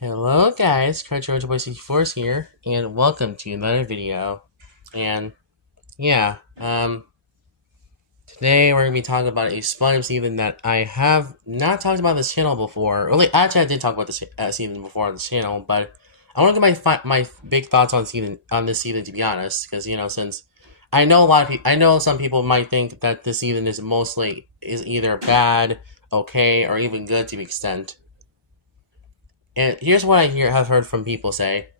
Hello guys, CrunchRoadBoy64 is here, and welcome to another video. And yeah, today we're gonna be talking about a SpongeBob season that I have not talked about on this channel before. Actually, I did talk about this season before on this channel, but I want to get my big thoughts on this season, to be honest, because since I know I know some people might think that this season is either bad, okay, or even good to an extent. And here's what have heard from people say.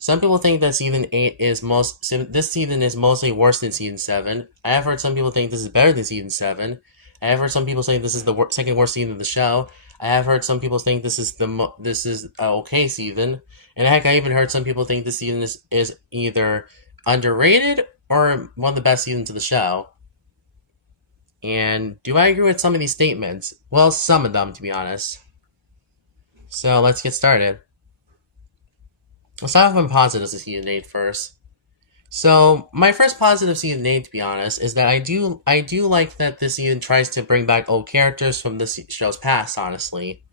Some people think that this season is mostly worse than season 7. I have heard some people think this is better than season 7. I have heard some people say this is the second worst season of the show. I have heard some people think this is this is an okay season. And heck, I even heard some people think this season is either underrated or one of the best seasons of the show. And do I agree with some of these statements? Well, some of them, to be honest. So let's get started. Let's start off on positives of season 8 first. So my first positive season 8, to be honest, is that I do like that this season tries to bring back old characters from this show's past, honestly.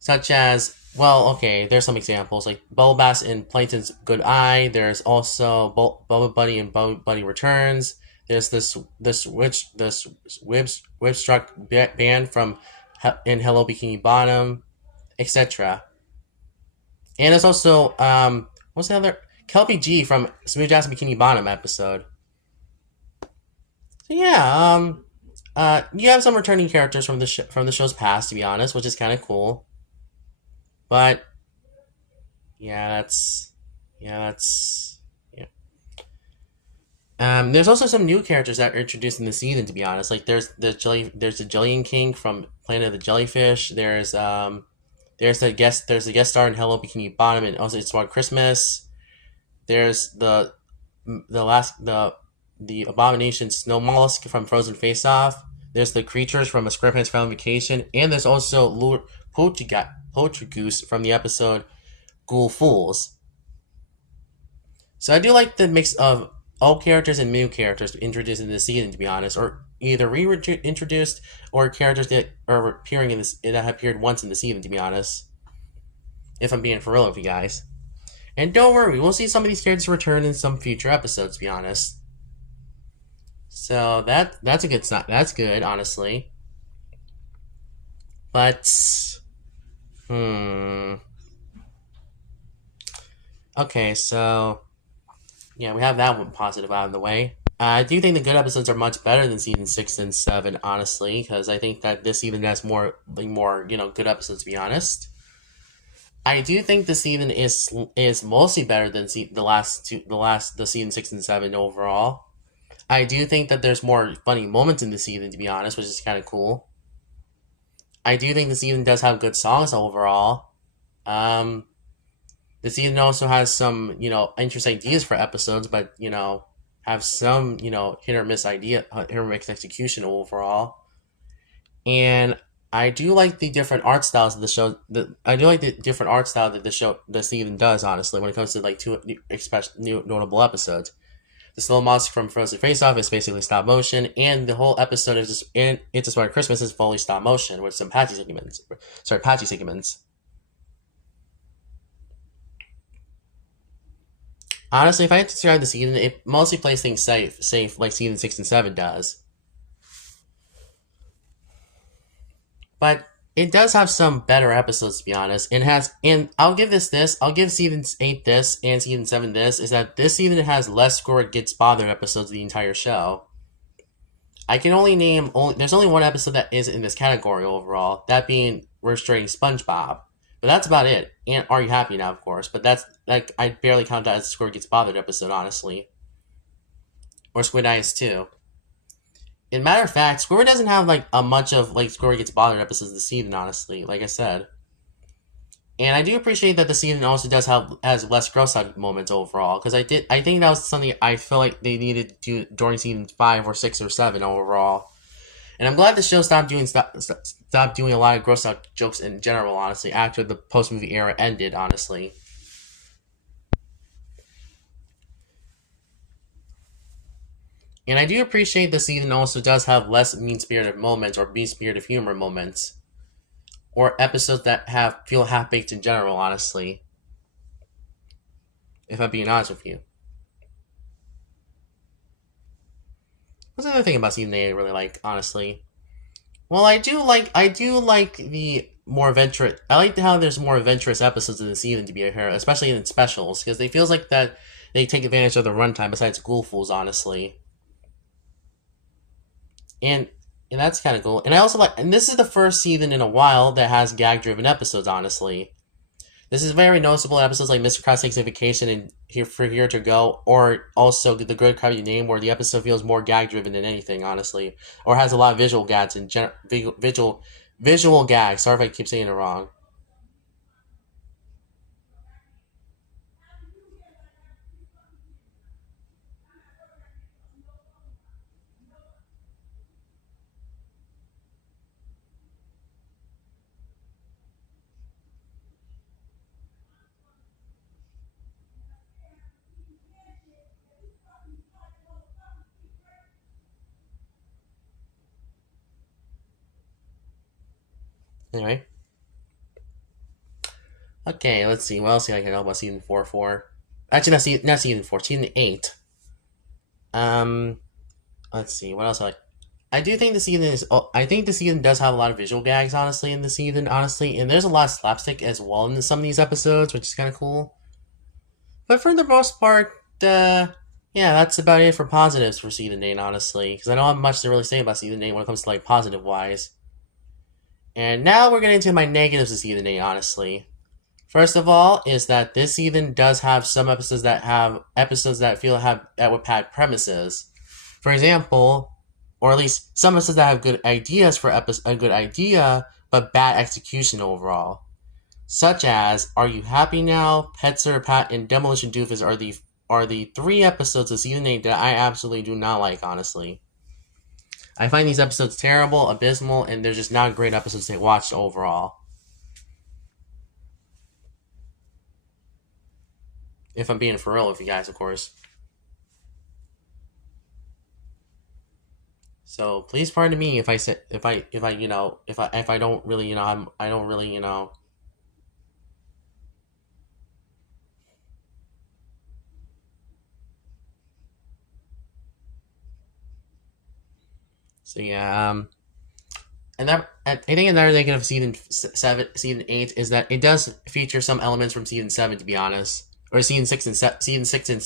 Such as, well, okay, there's some examples, like Bass in Plankton's Good Eye. There's also Bubba Buddy in Bubba Buddy Returns. There's this Whip-Struck band from in Hello Bikini Bottom, etc. And there's also, what's the other? Kelpie G from Smooth Jazz Bikini Bottom episode. So yeah, you have some returning characters from the show's past, to be honest, which is kind of cool. But yeah. There's also some new characters that are introduced in the season, to be honest. Like there's the Jellian King from Planet of the Jellyfish. There's a guest star in Hello Bikini Bottom and also It's About Christmas. There's the Abomination Snow Mollusk from Frozen Face Off. There's the creatures from A SquarePants Family Vacation, and there's also Poltergoose from the episode Ghoul Fools. So I do like the mix of old characters and new characters introduced in this season, to be honest, or either reintroduced or characters that are appearing that have appeared once in the season, to be honest. If I'm being for real with you guys. And don't worry, we'll see some of these characters return in some future episodes, to be honest. So that's a good sign. That's good, honestly. But okay, so yeah, we have that one positive out of the way. I do think the good episodes are much better than season 6 and 7, honestly, because I think that this season has more good episodes, to be honest. I do think the season is mostly better than the season 6 and 7 overall. I do think that there's more funny moments in the season, to be honest, which is kind of cool. I do think the season does have good songs overall. The season also has some, interesting ideas for episodes, but, have some, hit or miss execution overall. And I do like the different art styles of the show. I do like the different art style that the season does, honestly, when it comes to like two new notable episodes. The Slow Monster from Frozen Face Off is basically stop motion, and the whole episode is just It's a Smart Christmas is fully stop motion with some patchy segments. Honestly, if I had to describe the season, it mostly plays things safe like season 6 and 7 does. But it does have some better episodes, to be honest. And I'll give I'll give season 8 this and season 7 this, is that this season has less Squidward Gets Bothered episodes of the entire show. I can only name there's only one episode that is in this category overall, that being Restraining SpongeBob. But that's about it. And Are You Happy Now, of course. But that's like I barely count that as a Squidward Gets Bothered episode, honestly. Or Squid Eyes too. In matter of fact, Squidward doesn't have like a much of like Squidward Gets Bothered episodes this season, honestly, like I said. And I do appreciate that the season also has less gross out moments overall, because I think that was something I feel like they needed to do during season 5 or 6 or 7 overall. And I'm glad the show stopped doing a lot of gross out jokes in general, honestly, after the post movie era ended, honestly. And I do appreciate the season also does have less mean-spirited moments or mean-spirited humor moments. or episodes that feel half baked in general. Honestly, if I'm being honest with you, what's the other thing about season 8 I really like? Honestly, well, I do like the more adventurous. I like how there's more adventurous episodes in the season to be here, especially in specials, because it feels like that they take advantage of the runtime. Besides Ghoulfuls, honestly, and and that's kind of cool. And I also like, and this is the first season in a while that has gag-driven episodes. Honestly, this is very noticeable in episodes like Mr. Krabs Takes a Vacation and Here to Go, or also The Good Crab You Name, where the episode feels more gag-driven than anything, honestly, or has a lot of visual gags and visual gags. Sorry if I keep saying it wrong. Anyway, okay, let's see. What else can I know about season 4? Actually, not season 4, season 8. Um, let's see. What else I like? I do think the season is. Oh, I think the season does have a lot of visual gags, honestly, in the season, honestly, and there's a lot of slapstick as well in some of these episodes, which is kind of cool. But for the most part, yeah, that's about it for positives for season 8, honestly, because I don't have much to really say about season 8 when it comes to like positive wise. And now we're getting into my negatives of season 8, honestly. First of all, is that this season does have some episodes that feel have that with bad premises. For example, or at least some episodes that have good ideas for a good idea, but bad execution overall. Such as Are You Happy Now, Pet Sir Pat, and Demolition Doofus are the 3 episodes of season 8 that I absolutely do not like, honestly. I find these episodes terrible, abysmal, and they're just not great episodes to watch overall. If I'm being for real with you guys, of course. So please pardon me if I say if I if I don't really I don't really so yeah and that I think another thing of season 8 is that it does feature some elements from season 7, to be honest, or season 6 and season 6 and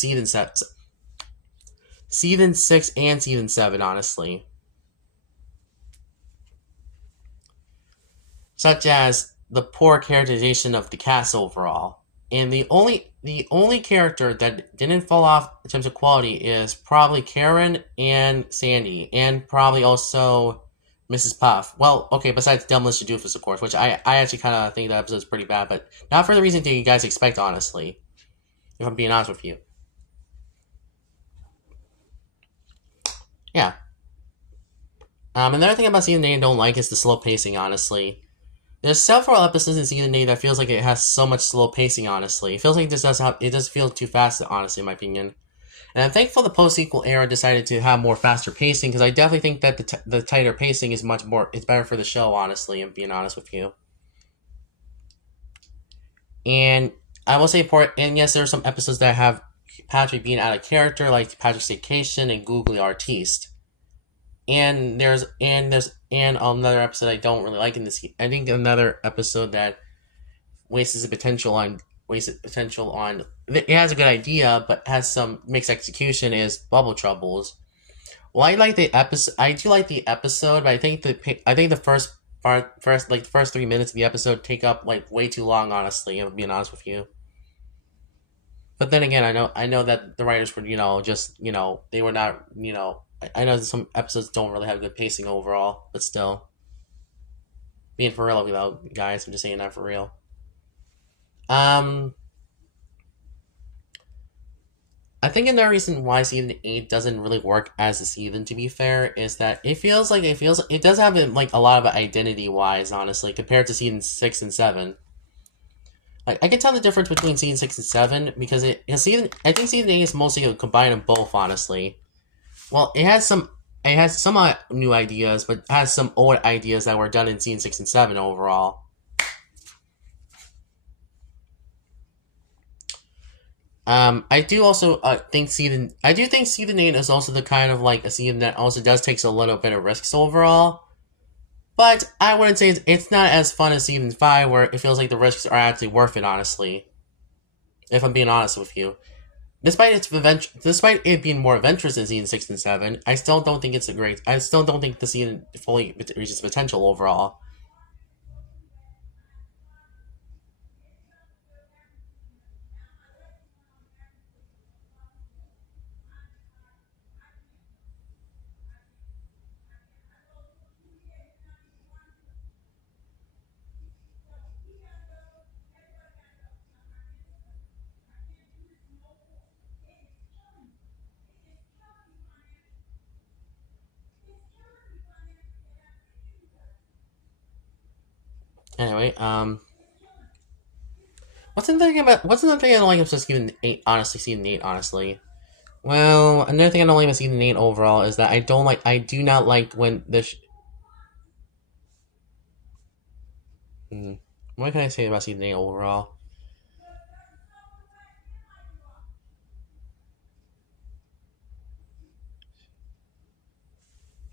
season 7, honestly, such as the poor characterization of the cast overall. And the only character that didn't fall off in terms of quality is probably Karen and Sandy, and probably also Mrs. Puff. Well, okay, besides Demolition Doofus, of course, which I actually kind of think that episode is pretty bad, but not for the reason that you guys expect, honestly. If I'm being honest with you, yeah. Another thing about season 8 I don't like is the slow pacing. Honestly, there's several episodes in season 8 that feels like it has so much slow pacing. Honestly, it feels like it does feel too fast. Honestly, in my opinion. And I'm thankful the post-sequel era decided to have more faster pacing, because I definitely think that the tighter pacing is it's better for the show, honestly, I'm being honest with you. And I will say, and yes, there are some episodes that have Patrick being out of character, like Patrick's Vacation and Googly Artiste. And there's another episode I don't really like in this. I think another episode that wasted potential on. It has a good idea, but has some mixed execution. Is Bubble Troubles. Well, I like the episode. I do like the episode, but I think the first 3 minutes of the episode take up like way too long. Honestly, I'm being honest with you. But then again, I know that the writers were just they were not I know that some episodes don't really have good pacing overall, but still, being for real though, guys, I'm just saying that for real. Um, I think another reason why season 8 doesn't really work as a season, to be fair, is that it does have like a lot of identity wise, honestly, compared to season 6 and 7. Like I can tell the difference between season 6 and 7 because I think season 8 is mostly a combine of both, honestly. Well, it has some new ideas, but has some old ideas that were done in season 6 and 7 overall. I do also think season 8 is also the kind of like a season that also does takes a little bit of risks overall. But I wouldn't say it's not as fun as season 5, where it feels like the risks are actually worth it. Honestly, if I'm being honest with you, despite it being more adventurous than season 6 and 7, I still don't think it's a great. I still don't think the season fully reaches potential overall. Anyway, what's another thing I don't like about season 8? Honestly, season 8. Honestly, well, another thing I don't like about season 8 overall is that I do not like when what can I say about season 8 overall?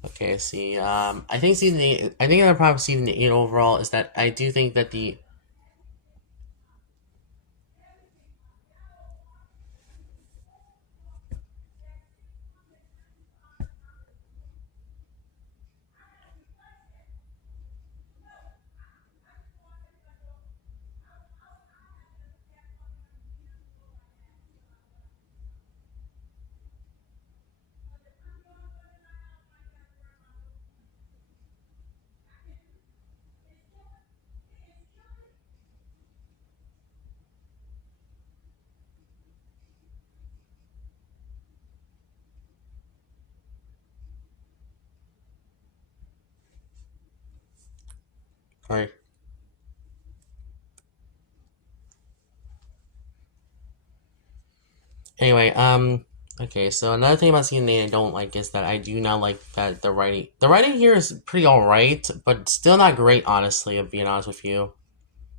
Okay, see. I think season 8. I think the problem with season 8 overall is that I do think that the. Sorry. Anyway, okay, so another thing about season 8 I don't like is that I do not like that the writing. The writing here is pretty alright, but still not great, honestly, if being honest with you.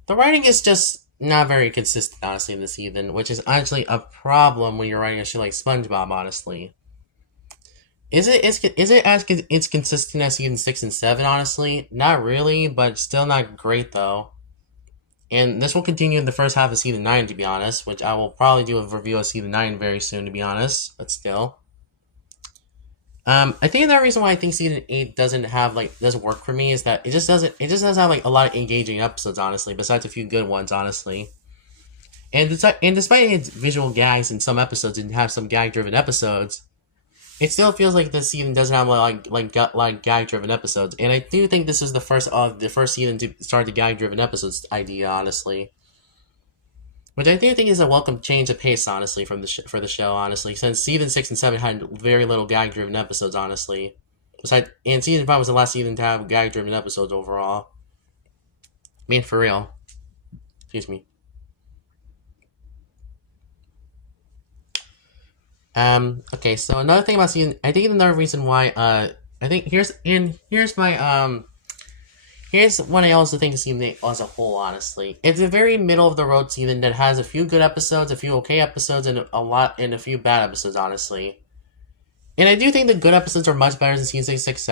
The writing is just not very consistent, honestly, in the season, which is actually a problem when you're writing a show like SpongeBob, honestly. Is it as it's consistent as season 6 and 7? Honestly, not really, but still not great though. And this will continue in the first half of season 9, to be honest, which I will probably do a review of season 9 very soon, to be honest. But still, I think another reason why I think season 8 doesn't work for me is that it just doesn't have like a lot of engaging episodes, honestly. Besides a few good ones, honestly. And despite its visual gags in some episodes and have some gag driven episodes, it still feels like this season doesn't have like gag driven episodes, and I do think this is the first season to start the gag driven episodes idea, honestly, which I do think is a welcome change of pace, honestly, for the show, honestly, since season 6 and 7 had very little gag driven episodes, honestly. Besides, and season 5 was the last season to have gag driven episodes overall. I mean, for real. Excuse me. Okay, so another thing about season, I think another reason why, I think here's what I also think of season 8 as a whole, honestly. It's a very middle of the road season that has a few good episodes, a few okay episodes, and a few bad episodes, honestly. And I do think the good episodes are much better than season 6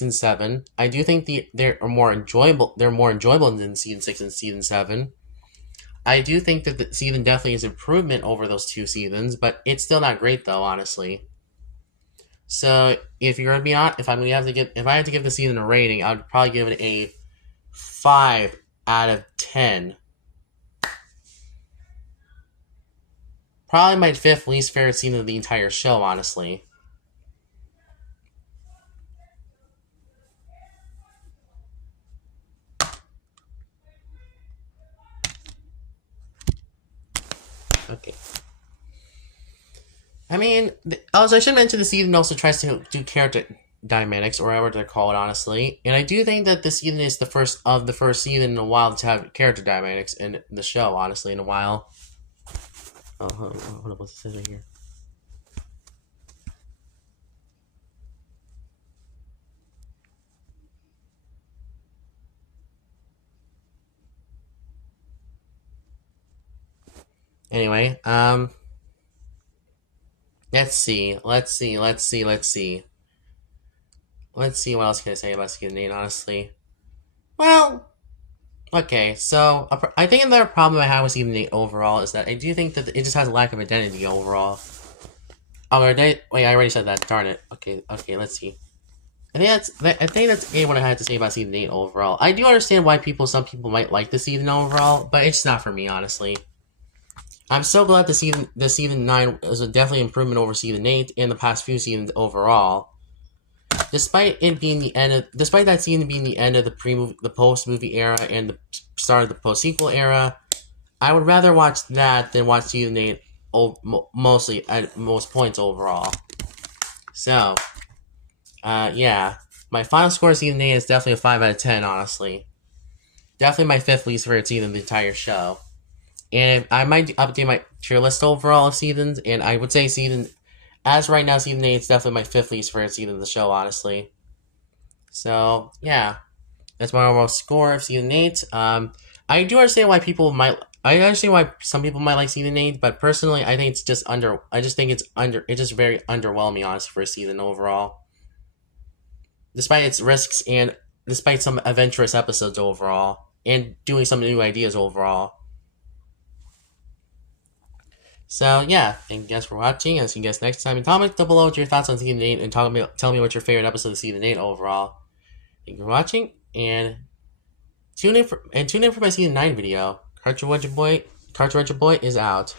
and 7. I do think they're more enjoyable. They're more enjoyable than season 6 and season 7. I do think that the season definitely is improvement over those two seasons, but it's still not great though, honestly. So if you're gonna be on, if I had to give the season a rating, I would probably give it a 5 out of 10. Probably my fifth least favorite season of the entire show, honestly. Okay. I mean, also I should mention the season also tries to do character dynamics, or whatever they call it, honestly. And I do think that this season is the first season in a while to have character dynamics in the show, honestly, in a while. Oh, hold on, what's it say right here? Anyway, let's see. Let's see what else can I say about season 8, honestly. Well, okay, so I think another problem I have with season 8 overall is that I do think that it just has a lack of identity overall. Oh, wait, I already said that. Darn it. Okay, let's see. I think that's what I had to say about season 8 overall. I do understand why some people might like the season overall, but it's not for me, honestly. I'm so glad the season 9 is a definitely improvement over season 8 and the past few seasons overall. Despite that season being the end of the post movie era and the start of the post sequel era, I would rather watch that than watch season 8 mostly at most points overall. So, yeah. My final score of season 8 is definitely a 5 out of 10, honestly. Definitely my 5th least favorite season of the entire show. And I might update my tier list overall of seasons, and I would say as right now, season 8 is definitely my 5th least favorite season of the show, honestly. So, yeah. That's my overall score of season 8. I do understand why I understand why some people might like season 8, but personally, I think it's just it's just very underwhelming, honestly, for a season overall. Despite its risks and despite some adventurous episodes overall, and doing some new ideas overall. So yeah, thank you guys for watching, and see you guys next time. And comment down below what your thoughts on season 8, and tell me what your favorite episode of season 8 overall. Thank you for watching, and tune in for my season 9 video. Cartridge Boy is out.